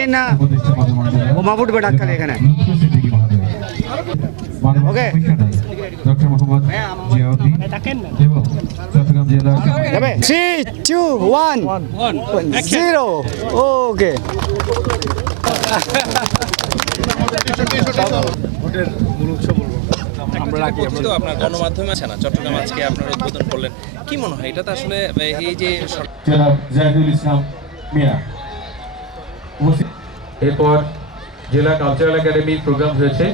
এই না ও মাহবুব ডাক্তার এখানে ওকে ডক্টর মোহাম্মদ জিয়াউদ্দিন এবং চট্টগ্রাম জেলা যাবে 3 2 1 0 ওকে আপনার গণমাধ্যমে আছে না চট্টগ্রাম আজকে আপনারা উদ্বোধন করলেন কি মনে হয় এটা তো আসলে এই যে জনাব জাহিদুল ইসলাম মিয়া এরপর জেলা কালচারাল একাডেমি প্রোগ্রাম হয়েছে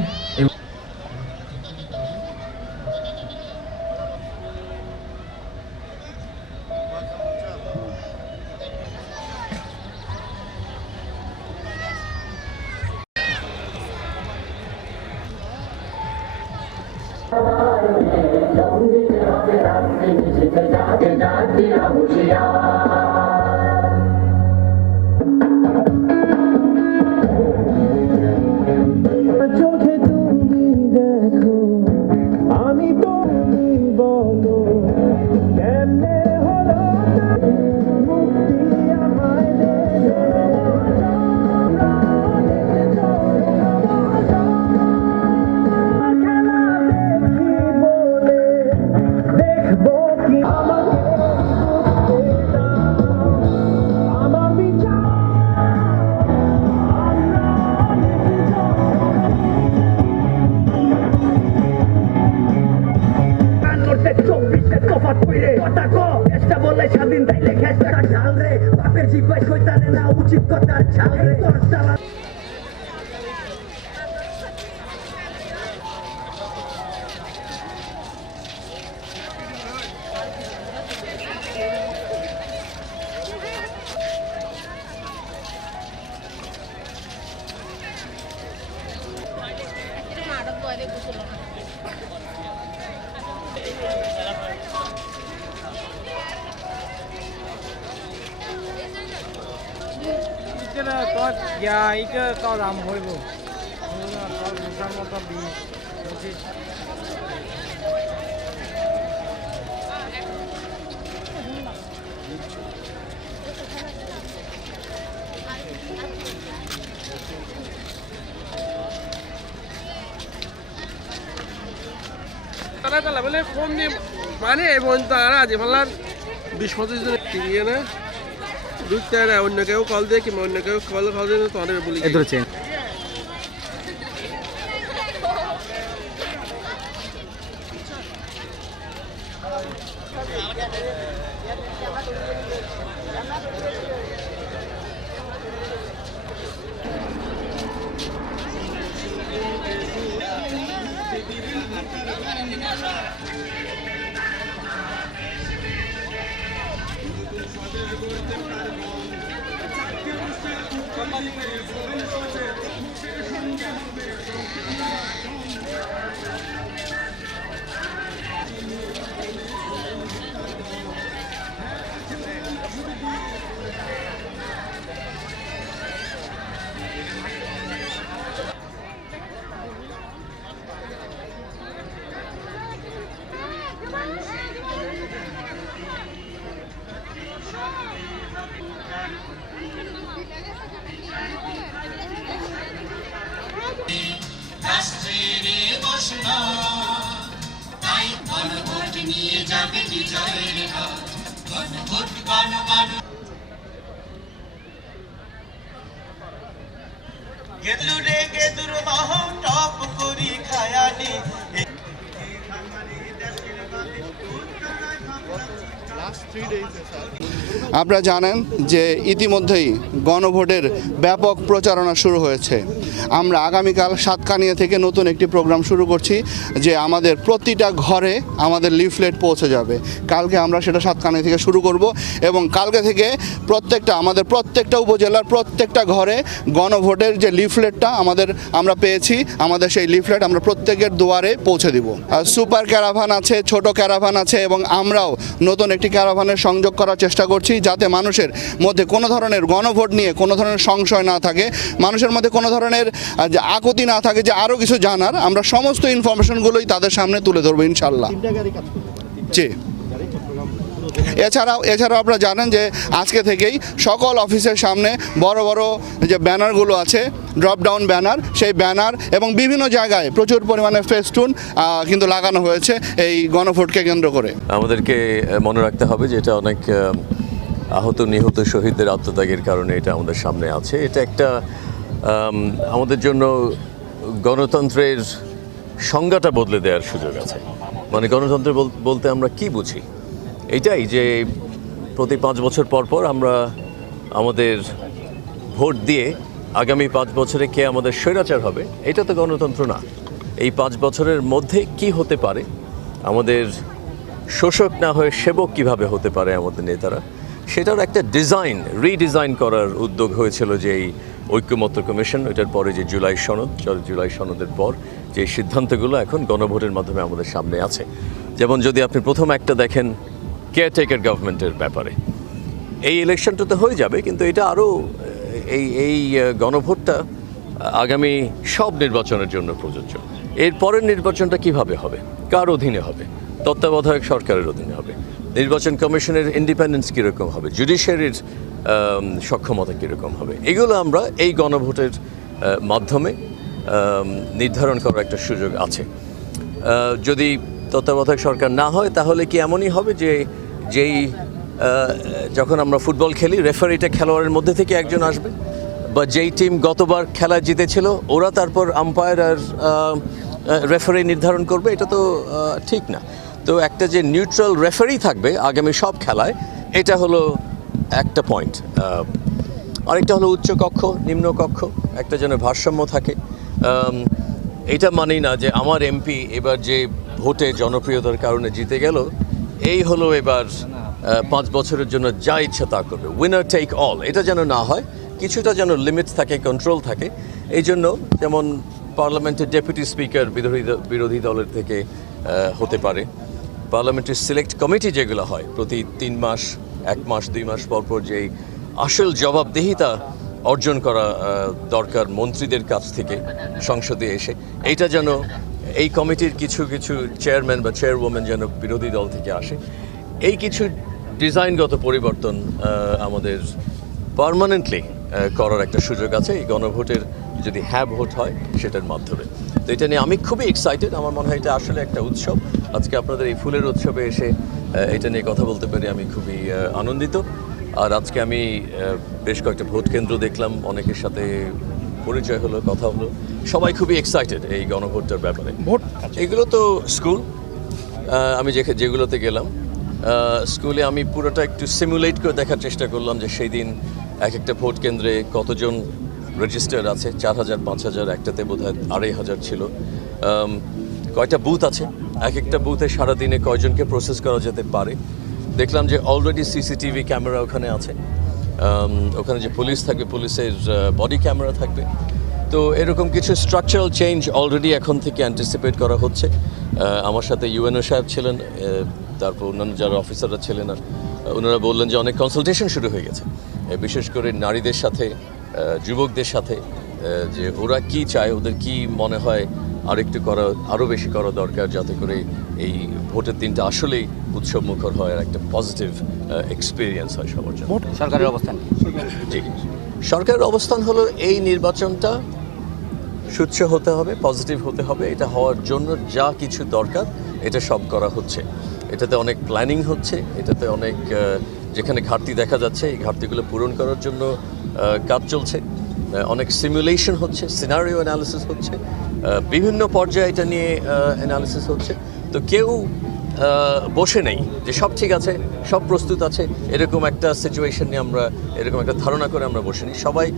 স্বাধীন তাই লেখা ঝাল রে বাপের জিব্বাই শয়তানে না উচিত কথার ঝাল রে这个多加一个高粱回补，那个高粱上那个比，我去。তারা বলে ফোন দিয়ে মানে এবং তারা আজ ভাবলাম 20-25 দিনের টিকিয়ে না ঢুকতে না অন্য কেউ কল দিয়ে কিংবা অন্য কেউ কল দিয়ে তোমাদের বলি আপনারা জানেন যে ইতিমধ্যেই গণভোটের ব্যাপক প্রচারণা শুরু হয়েছে। আমরা আগামীকাল সাতকানিয়া থেকে নতুন একটি প্রোগ্রাম শুরু করছি যে আমাদের প্রতিটা ঘরে আমাদের লিফলেট পৌঁছে যাবে। কালকে আমরা সেটা সাতকানিয়া থেকে শুরু করব এবং কালকে থেকে আমাদের প্রত্যেকটা উপজেলার প্রত্যেকটা ঘরে গণভোটের যে লিফলেটটা আমরা পেয়েছি, আমাদের সেই লিফলেট আমরা প্রত্যেকের দুয়ারে পৌঁছে দিব। সুপার ক্যারাভান আছে, ছোট ক্যারাভান আছে এবং আমরাও নতুন একটি ক্যারাভানের সংযোগ করার চেষ্টা করছি যাতে মানুষের মধ্যে কোনো ধরনের গণভোট নিয়ে কোনো ধরনের সংশয় না থাকে, মানুষের মধ্যে কোনো ধরনের আকুতি না থাকে যে আরও কিছু জানার। আমরা সমস্ত ইনফরমেশনগুলোই তাদের সামনে তুলে ধরবো ইনশাল্লাহ। জি এছাড়াও আপনারা জানেন যে আজকে থেকেই সকল অফিসের সামনে বড় বড় যে ব্যানারগুলো আছে, ড্রপ ডাউন ব্যানার, সেই ব্যানার এবং বিভিন্ন জায়গায় প্রচুর পরিমাণে ফেস্টুন কিন্তু লাগানো হয়েছে এই গণভোটকে কেন্দ্র করে। আমাদেরকে মনে রাখতে হবে যে এটা অনেক আহত নিহত শহীদদের আত্মত্যাগের কারণে এটা আমাদের সামনে আছে। এটা একটা আমাদের জন্য গণতন্ত্রের সংজ্ঞাটা বদলে দেওয়ার সুযোগ আছে। মানে গণতন্ত্র বলতে আমরা কি বুঝি? এটাই যে প্রতি 5 বছর পর পর আমরা আমাদের ভোট দিয়ে আগামী 5 বছরে কে আমাদের স্বৈরাচার হবে, এটা তো গণতন্ত্র না। এই 5 বছরের মধ্যে কি হতে পারে, আমাদের শোষক না হয়ে সেবক কিভাবে হতে পারে আমাদের নেতারা, সেটার একটা রিডিজাইন করার উদ্যোগ হয়েছিল যে এই ঐক্যমত্য কমিশন। এটার পরে যে জুলাই সনদের পর যে সিদ্ধান্তগুলো এখন গণভোটের মাধ্যমে আমাদের সামনে আছে। যেমন যদি আপনি প্রথম একটা দেখেন কেয়ারটেকার গভর্নমেন্টের ব্যাপারে, এই ইলেকশনটা তো হয়ে যাবে, কিন্তু এটা আরও এই গণভোটটা আগামী সব নির্বাচনের জন্য প্রযোজ্য। এর পরের নির্বাচনটা কিভাবে হবে, কার অধীনে হবে? তত্ত্বাবধায়ক সরকারের অধীনে হবে। নির্বাচন কমিশনের ইন্ডিপেন্ডেন্স কীরকম হবে, জুডিশিয়ারির সক্ষমতা কীরকম হবে, এগুলো আমরা এই গণভোটের মাধ্যমে নির্ধারণ করার একটা সুযোগ আছে। যদি তত্ত্বাবধায়ক সরকার না হয় তাহলে কি এমনই হবে যে যখন আমরা ফুটবল খেলি রেফারিটা খেলোয়াড়ের মধ্যে থেকে একজন আসবে, বা যেই টিম গতবার খেলা জিতেছিল ওরা তারপর আম্পায়ার আর রেফারি নির্ধারণ করবে? এটা তো ঠিক না। তো একটা যে নিউট্রাল রেফারি থাকবে আগামী সব খেলায়, এটা হলো একটা পয়েন্ট। আরেকটা হলো উচ্চ কক্ষ নিম্ন কক্ষ, একটা যেন ভারসাম্য থাকে। এটা মানেই না যে আমার এমপি এবার যে ভোটে জনপ্রিয়তার কারণে জিতে গেল, এই হলো এবার 5 বছরের জন্য যা ইচ্ছা তা করবে, উইনার টেক অল। এটা যেন না হয়, কিছুটা যেন লিমিট থাকে, কন্ট্রোল থাকে। এই জন্য যেমন পার্লামেন্টের ডেপুটি স্পিকার বিরোধী দলের থেকে হতে পারে। পার্লামেন্টের সিলেক্ট কমিটি যেগুলো হয় প্রতি 3 মাস 1 মাস 2 মাস পর যেই আসল জবাবদিহিতা অর্জন করা দরকার মন্ত্রীদের কাছ থেকে সংসদে এসে, এইটা যেন এই কমিটির কিছু চেয়ারম্যান বা চেয়ারওম্যান যেন বিরোধী দল থেকে আসে। এই কিছু ডিজাইনগত পরিবর্তন আমাদের পার্মানেন্টলি করার একটা সুযোগ আছে এই গণভোটের, যদি হ্যাঁ ভোট হয় সেটার মাধ্যমে। তো এটা নিয়ে আমি খুবই এক্সাইটেড। আমার মনে হয় এটা আসলে একটা উৎসব। আজকে আপনাদের এই ফুলের উৎসবে এসে এটা নিয়ে কথা বলতে পেরে আমি খুবই আনন্দিত। আর আজকে আমি বেশ কয়েকটা ভোট কেন্দ্র দেখলাম, অনেকের সাথে পরিচয় হলো, কথা হলো, সবাই খুবই এক্সাইটেড এই গণভোটটার ব্যাপারে। এগুলো তো স্কুল, আমি যেগুলোতে গেলাম স্কুলে আমি পুরোটা একটু সিমুলেট করে দেখার চেষ্টা করলাম যে সেই দিন এক একটা ভোট কেন্দ্রে কতজন রেজিস্টার আছে। 4000 5000, একটাতে বোধহয় 2500 ছিল। কয়টা বুথ আছে, এক একটা বুথে সারাদিনে কয়জনকে প্রসেস করা যেতে পারে। দেখলাম যে অলরেডি সিসিটিভি ক্যামেরা ওখানে আছে, ওখানে যে পুলিশ থাকবে পুলিশের বডি ক্যামেরা থাকবে। তো এরকম কিছু স্ট্রাকচারাল চেঞ্জ অলরেডি এখন থেকে অ্যান্টিসিপেট করা হচ্ছে। আমার সাথে ইউএনও সাহেব ছিলেন, তারপর অন্যান্য যারা অফিসাররা ছিলেন, ওনারা বললেন যে অনেক কনসালটেশন শুরু হয়ে গেছে, বিশেষ করে নারীদের সাথে, যুবকদের সাথে, যে ওরা কি চায়, ওদের কি মনে হয় আরও বেশি করা দরকার, যাতে করে এই ভোটের দিনটা আসলেই উৎসবমুখর হয় আর একটা পজিটিভ এক্সপিরিয়েন্স হয় সবার জন্য। সরকারের অবস্থান জি, সরকারের অবস্থান হলো এই নির্বাচনটা সুচ্ছ হতে হবে, পজিটিভ হতে হবে। এটা হওয়ার জন্য যা কিছু দরকার এটা সব করা হচ্ছে। এটাতে অনেক প্ল্যানিং হচ্ছে, এটাতে অনেক যেখানে ঘাটতি দেখা যাচ্ছে এই ঘাটতিগুলো পূরণ করার জন্য কাজ চলছে। অনেক সিমুলেশন হচ্ছে, সিনারিও অ্যানালিসিস হচ্ছে, বিভিন্ন পর্যায়ে এটা নিয়ে অ্যানালিসিস হচ্ছে। তো কেউ বসে নেই যে সব ঠিক আছে, সব প্রস্তুত আছে, এরকম একটা সিচুয়েশন নিয়ে আমরা, এরকম একটা ধারণা করে আমরা বসে নিই। সবাই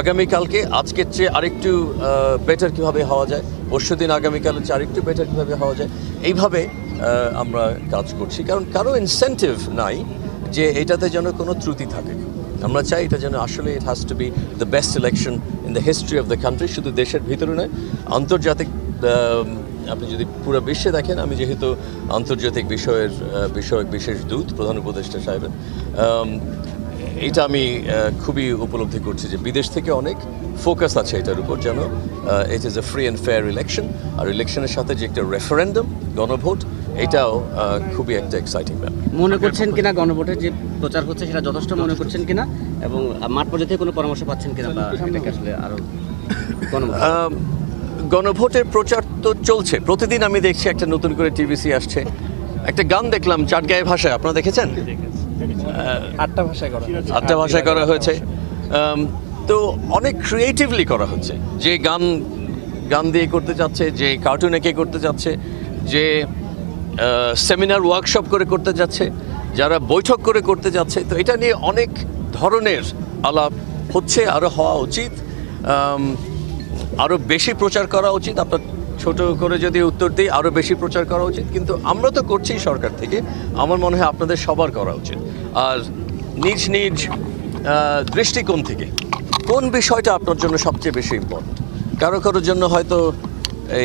আগামীকালকে আজকের চেয়ে আরেকটু বেটার কীভাবে হওয়া যায়, পরশুদিন আগামীকালের চেয়ে আরেকটু বেটার কীভাবে হওয়া যায়, এইভাবে আমরা কাজ করছি। কারণ কারো ইনসেন্টিভ নাই যে এটাতে যেন কোনো ত্রুটি থাকে। আমরা চাই এটা যেন আসলে it has to B the best election in the history of the country. শুধু দেশের ভিতরে নয়, আন্তর্জাতিক, আপনি যদি পুরো বিশ্বে দেখেন, আমি যেহেতু আন্তর্জাতিক বিষয়ক বিশেষ দূত, প্রধান উপদেষ্টা সাহেবের, এটা আমি খুবই উপলব্ধি করছি যে বিদেশ থেকে অনেক ফোকাস আছে এটার উপর, যেন it is a free and fair election. আর ইলেকশনের সাথে যে একটা রেফারেন্ডাম, গণভোট, এটাও খুবই একটা এক্সাইটিং ব্যাপার। মনে করছেন কিনা গণভোটের যে প্রচার হচ্ছে সেটা যথেষ্ট মনে করছেন কিনা, এবং মাঠ পর্যায়ে থেকে কোনো পরামর্শ পাচ্ছেন কিনা, বা এটাকে আসলে আরো গণভোটের প্রচার তো চলছে, প্রতিদিন আমি দেখছি একটা নতুন করে টিভিসি আসছে। একটা গান দেখলাম চাটগাঁয় ভাষায়, আপনারা দেখেছেন? 8টা ভাষায় করা 8টা ভাষায় করা হয়েছে। তো অনেক ক্রিয়েটিভলি করা হচ্ছে, যে গান দিয়ে করতে চাচ্ছে, যে কার্টুন এঁকে করতে চাচ্ছে, যে সেমিনার ওয়ার্কশপ করে করতে যাচ্ছে, যারা বৈঠক করে করতে যাচ্ছে। তো এটা নিয়ে অনেক ধরনের আলাপ হচ্ছে, আরও হওয়া উচিত, আরও বেশি প্রচার করা উচিত। আপনার ছোট করে যদি উত্তর দিই, আরও বেশি প্রচার করা উচিত, কিন্তু আমরা তো করছি সরকার থেকে, আমার মনে হয় আপনাদের সবার করা উচিত। আর নিজ নিজ দৃষ্টিকোণ থেকে কোন বিষয়টা আপনার জন্য সবচেয়ে বেশি ইম্পর্টেন্ট। কারো কারোর জন্য হয়তো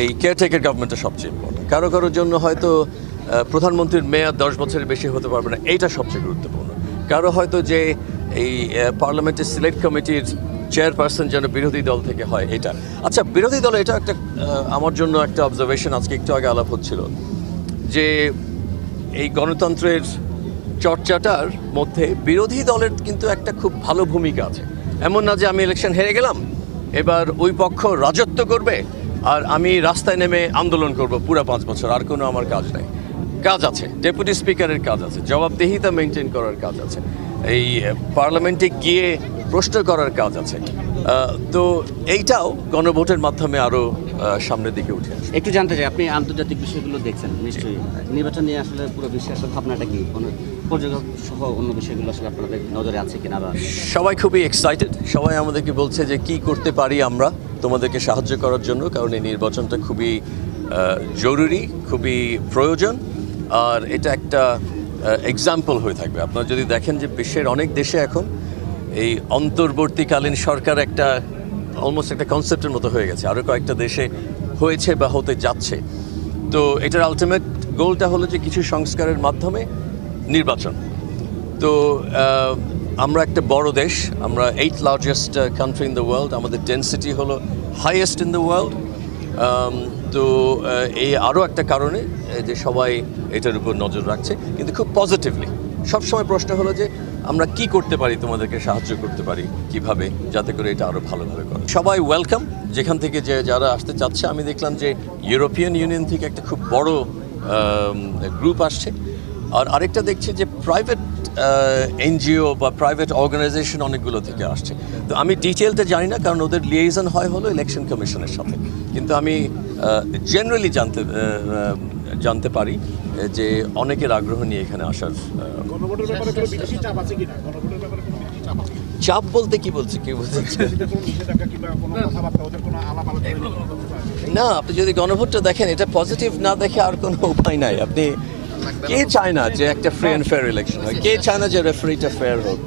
এই কেয়ারটেকার গভর্নমেন্টটা সবচেয়ে ইম্পর্টেন্ট, কারো কারোর জন্য হয়তো প্রধানমন্ত্রীর মেয়াদ 10 বছরের বেশি হতে পারবে না, এইটা সবচেয়ে গুরুত্বপূর্ণ। কারো হয়তো যে এই পার্লামেন্টের সিলেক্ট কমিটির চেয়ারপারসন যেন বিরোধী দল থেকে হয়, এটা। আচ্ছা, বিরোধী দল, এটা একটা আমার জন্য একটা অবজারভেশন, আজকে একটু আগে আলাপ হচ্ছিল যে এই গণতন্ত্রের চর্চাটার মধ্যে বিরোধী দলের কিন্তু একটা খুব ভালো ভূমিকা আছে। এমন না যে আমি ইলেকশন হেরে গেলাম, এবার ওই পক্ষ রাজত্ব করবে আর আমি রাস্তায় নেমে আন্দোলন করব পুরো 5 বছর, আর কোনো আমার কাজ নাই। কাজ আছে, ডেপুটি স্পিকারের কাজ আছে, জবাবদিহিতা মেনটেন করার কাজ আছে, এই পার্লামেন্টে গিয়ে প্রশ্ন করার কাজ আছে। তো এইটাও গণভোটের মাধ্যমে আরও সামনের দিকে উঠে আসে। একটু জানতে চাই, আপনি আন্তর্জাতিক বিষয়গুলো দেখছেন নিশ্চয়ই, নির্বাচন নিয়ে আসলে পুরো বিশ্বের ভাবনাটা কি, কোনো পর্যটক সহ অন্য বিষয়গুলো আসলে আপনাদের নজরে আছে কিনা? সবাই খুবই এক্সাইটেড, সবাই আমাদেরকে বলছে যে কি করতে পারি আমরা তোমাদেরকে সাহায্য করার জন্য, কারণ এই নির্বাচনটা খুবই জরুরি, খুবই প্রয়োজন, আর এটা একটা এক্সাম্পল হয়ে থাকবে। আপনারা যদি দেখেন যে বিশ্বের অনেক দেশে এখন এই অন্তর্বর্তীকালীন সরকার একটা অলমোস্ট একটা কনসেপ্টের মতো হয়ে গেছে, আরও কয়েকটা দেশে হয়েছে বা হতে যাচ্ছে। তো এটার আলটিমেট গোলটা হলো যে কিছু সংস্কারের মাধ্যমে নির্বাচন। তো আমরা একটা বড় দেশ, আমরা 8th largest country in the world, আমাদের ডেন্সিটি হলো হাইয়েস্ট ইন দ্য ওয়ার্ল্ড। তো এই আরও একটা কারণে যে সবাই এটার উপর নজর রাখছে, কিন্তু খুব পজিটিভলি। সবসময় প্রশ্ন হলো যে আমরা কি করতে পারি, তোমাদেরকে সাহায্য করতে পারি কিভাবে, যাতে করে এটা আরও ভালোভাবে করে। সবাই ওয়েলকাম, যেখান থেকে যে যারা আসতে চাচ্ছে। আমি দেখলাম যে ইউরোপিয়ান ইউনিয়ন থেকে একটা খুব বড় গ্রুপ আসছে, আর আরেকটা দেখছি যে প্রাইভেট এনজিও বা প্রাইভেট অর্গানাইজেশন অনেকগুলো থেকে আসছে। তো আমি ডিটেলটা জানি না, কারণ ওদের লিয়েজন হলো ইলেকশন কমিশনের সাথে, কিন্তু আমি জেনারেলি জানতে পারি যে অনেকের আগ্রহ নিয়ে এখানে আসার। চাপ বলতে কি বলছে, কি বলছে না, আপনি যদি গণভোটটা দেখেন, এটা পজিটিভ না দেখে আর কোনো উপায় নাই। আপনি কে চায় না যে একটা ফ্রি অ্যান্ড ফেয়ার ইলেকশন হয়, কে চায় না যে রেফারিটা ফেয়ার হোক?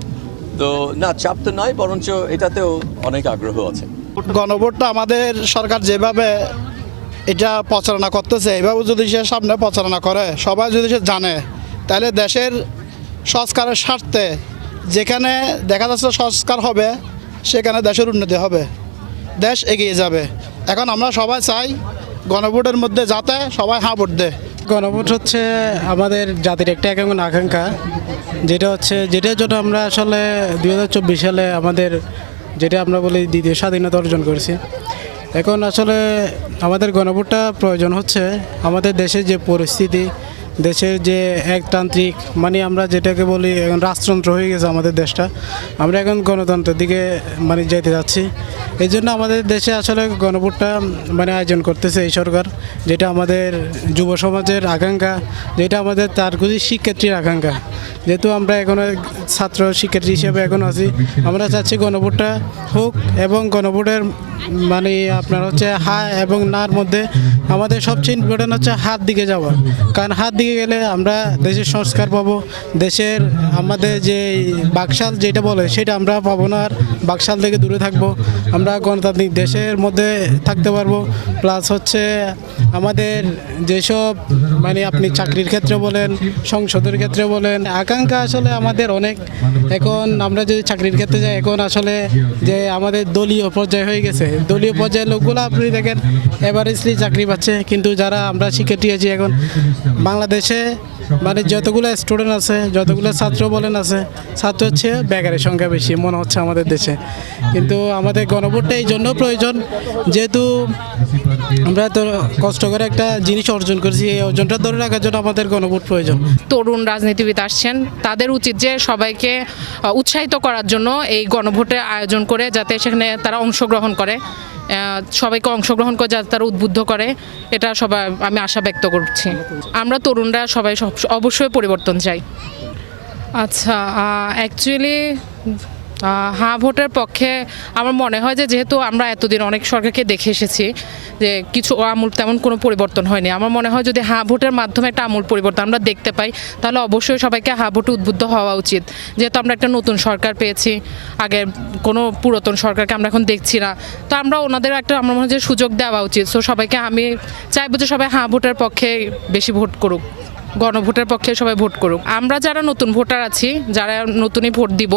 তো না, চাপ তো নয়, বরঞ্চ এটাতেও অনেক আগ্রহ আছে। গণভোটটা আমাদের সরকার যেভাবে এটা প্রচারণা করতেছে, এইভাবে যদি সে সামনে প্রচারণা করে, সবাই যদি সে জানে, তাহলে দেশের সংস্কারের স্বার্থে যেখানে দেখা যাচ্ছে সংস্কার হবে, সেখানে দেশের উন্নতি হবে, দেশ এগিয়ে যাবে। এখন আমরা সবাই চাই গণভোটের মধ্যে যাতে সবাই হ্যাঁ ভোট দেয়। গণভোট হচ্ছে আমাদের জাতির একটা একাঙ্গ আকাঙ্ক্ষা, যেটার জন্য আমরা আসলে 2024 সালে আমাদের যেটা আমরা বলি দ্বিতীয় স্বাধীনতা অর্জন করেছি। এখন আসলে আমাদের গণভোটটা প্রয়োজন হচ্ছে আমাদের দেশের যে পরিস্থিতি, দেশের যে একতান্ত্রিক, মানে আমরা যেটাকে বলি এখন রাজতন্ত্র হয়ে গেছে আমাদের দেশটা, আমরা এখন গণতন্ত্রের দিকে মানে যেতে যাচ্ছি। এই জন্য আমাদের দেশে আসলে গণভোটটা মানে আয়োজন করতেছে এই সরকার, যেটা আমাদের যুব সমাজের আকাঙ্ক্ষা, যেটা আমাদের তারকুজি শিক্ষার্থীর আকাঙ্ক্ষা। যেহেতু আমরা এখনও ছাত্র শিক্ষার্থী হিসেবে এখন আছি, আমরা চাচ্ছি গণভোটটা হোক, এবং গণভোটের মানে আপনার হচ্ছে হ্যাঁ এবং নার মধ্যে আমাদের সবচেয়ে ইম্পর্টেন্ট হচ্ছে হাত দিকে যাওয়া। কারণ হাত দিকে গেলে আমরা দেশের সংস্কার পাবো, দেশের আমাদের যে বাকশাল যেটা বলে সেটা আমরা পাবো না, আর বাকশাল থেকে দূরে থাকবো, আমরা গণতান্ত্রিক দেশের মধ্যে থাকতে পারবো। প্লাস হচ্ছে আমাদের যেসব মানে আপনি চাকরির ক্ষেত্রে বলেন, সংসদের ক্ষেত্রে বলেন, আকাঙ্ক্ষা আসলে আমাদের অনেক। এখন আমরা যদি চাকরির ক্ষেত্রে যাই, এখন আসলে যে আমাদের দলীয় পর্যায়ে হয়ে গেছে, দলীয় পর্যায়ের লোকগুলো আপনি দেখেন এভারেজলি চাকরি পাচ্ছে, কিন্তু যারা আমরা শিক্ষার্থী আছি এখন বাংলাদেশ দেশে মানে যতগুলো স্টুডেন্ট আছে, যতগুলো ছাত্র বলেন আছে, ছাত্র হচ্ছে বেকারের সংখ্যা বেশি মনে হচ্ছে আমাদের দেশে। কিন্তু আমাদের গণভোটটা এই জন্য প্রয়োজন, যেহেতু আমরা তো কষ্ট করে একটা জিনিস অর্জন করেছি, এই অর্জনটা ধরে রাখার জন্য আমাদের গণভোট প্রয়োজন। তরুণ রাজনীতিবিদ আসছেন, তাদের উচিত যে সবাইকে উৎসাহিত করার জন্য এই গণভোটের আয়োজন করে, যাতে সেখানে তারা অংশগ্রহণ করে, সবাইকে অংশগ্রহণ করে যাতে তারা উদ্বুদ্ধ করে, এটা সবাই আমি আশা ব্যক্ত করছি। আমরা তরুণরা সবাই অবশ্যই পরিবর্তন চাই। আচ্ছা, অ্যাকচুয়ালি হ্যাঁ ভোটের পক্ষে আমার মনে হয় যে যেহেতু আমরা এতদিন অনেক সরকারকে দেখে এসেছি যে কিছু আমূল তেমন কোনো পরিবর্তন হয়নি, আমার মনে হয় যদি হ্যাঁ ভোটের মাধ্যমে একটা আমূল পরিবর্তন আমরা দেখতে পাই, তাহলে অবশ্যই সবাইকে হ্যাঁ ভোটে উদ্বুদ্ধ হওয়া উচিত। যেহেতু আমরা একটা নতুন সরকার পেয়েছি, আগের কোনো পুরাতন সরকারকে আমরা এখন দেখছি না, তো আমরা ওনাদের একটা আমার মনে হয় যে সুযোগ দেওয়া উচিত। সো সবাইকে আমি চাইবো যে সবাই হ্যাঁ ভোটের পক্ষে বেশি ভোট করুক, গণভোটের পক্ষে সবাই ভোট করুক। আমরা যারা নতুন ভোটার আছি, যারা নতুনই ভোট দিব,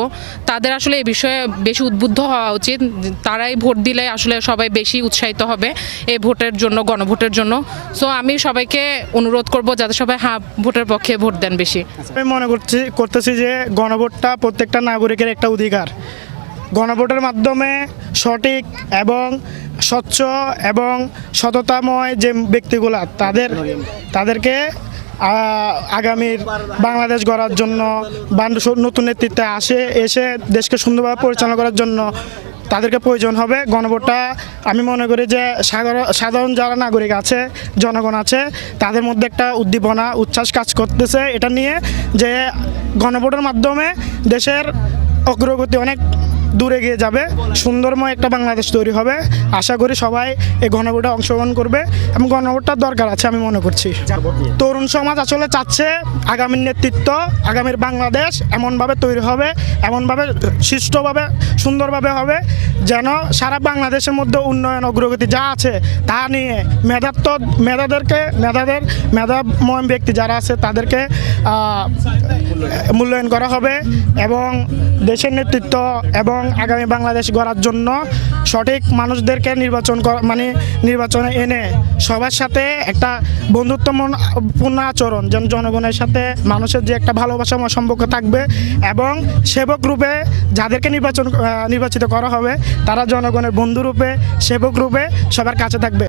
তাদের আসলে এই বিষয়ে বেশি উদ্বুদ্ধ হওয়া উচিত। তারাই ভোট দিলে আসলে সবাই বেশি উৎসাহিত হবে এই ভোটের জন্য, গণভোটের জন্য। সো আমি সবাইকে অনুরোধ করব যাতে সবাই হ্যাঁ ভোটের পক্ষে ভোট দেন বেশি। আমি মনে করতেছি যে গণভোটটা প্রত্যেকটা নাগরিকের একটা অধিকার। গণভোটের মাধ্যমে সঠিক এবং স্বচ্ছ এবং সততাময় যে ব্যক্তিগুলা তাদেরকে আগামীর বাংলাদেশ গড়ার জন্য বা নতুন নেতৃত্বে এসে দেশকে সুন্দরভাবে পরিচালনা করার জন্য তাদেরকে প্রয়োজন হবে। গণভোটটা আমি মনে করি যে সাধারণ যারা নাগরিক আছে, জনগণ আছে, তাদের মধ্যে একটা উদ্দীপনা, উচ্ছ্বাস কাজ করতেছে এটা নিয়ে যে গণভোটের মাধ্যমে দেশের অগ্রগতি অনেক দূরে গিয়ে যাবে, সুন্দরময় একটা বাংলাদেশ তৈরি হবে। আশা করি সবাই এই গণভোটে অংশগ্রহণ করবে এবং গণভোটটার দরকার আছে আমি মনে করছি। তরুণ সমাজ আসলে চাচ্ছে আগামীর নেতৃত্ব, আগামীর বাংলাদেশ এমনভাবে তৈরি হবে, এমনভাবে সুষ্ঠুভাবে সুন্দরভাবে হবে যেন সারা বাংলাদেশের মধ্যে উন্নয়ন অগ্রগতি যা আছে তা নিয়ে মেধাময় ব্যক্তি যারা আছে তাদেরকে মূল্যায়ন করা হবে এবং দেশের নেতৃত্ব এবং আগামী বাংলাদেশ গড়ার জন্য সঠিক মানুষদেরকে নির্বাচনে এনে সবার সাথে একটা বন্ধুত্বপূর্ণ আচরণ, যেন জনগণের সাথে মানুষের যে একটা ভালোবাসাময় সম্পর্ক থাকবে এবং সেবক রূপে যাদেরকে নির্বাচিত করা হবে তারা জনগণের বন্ধু রূপে, সেবক রূপে সবার কাছে থাকবে।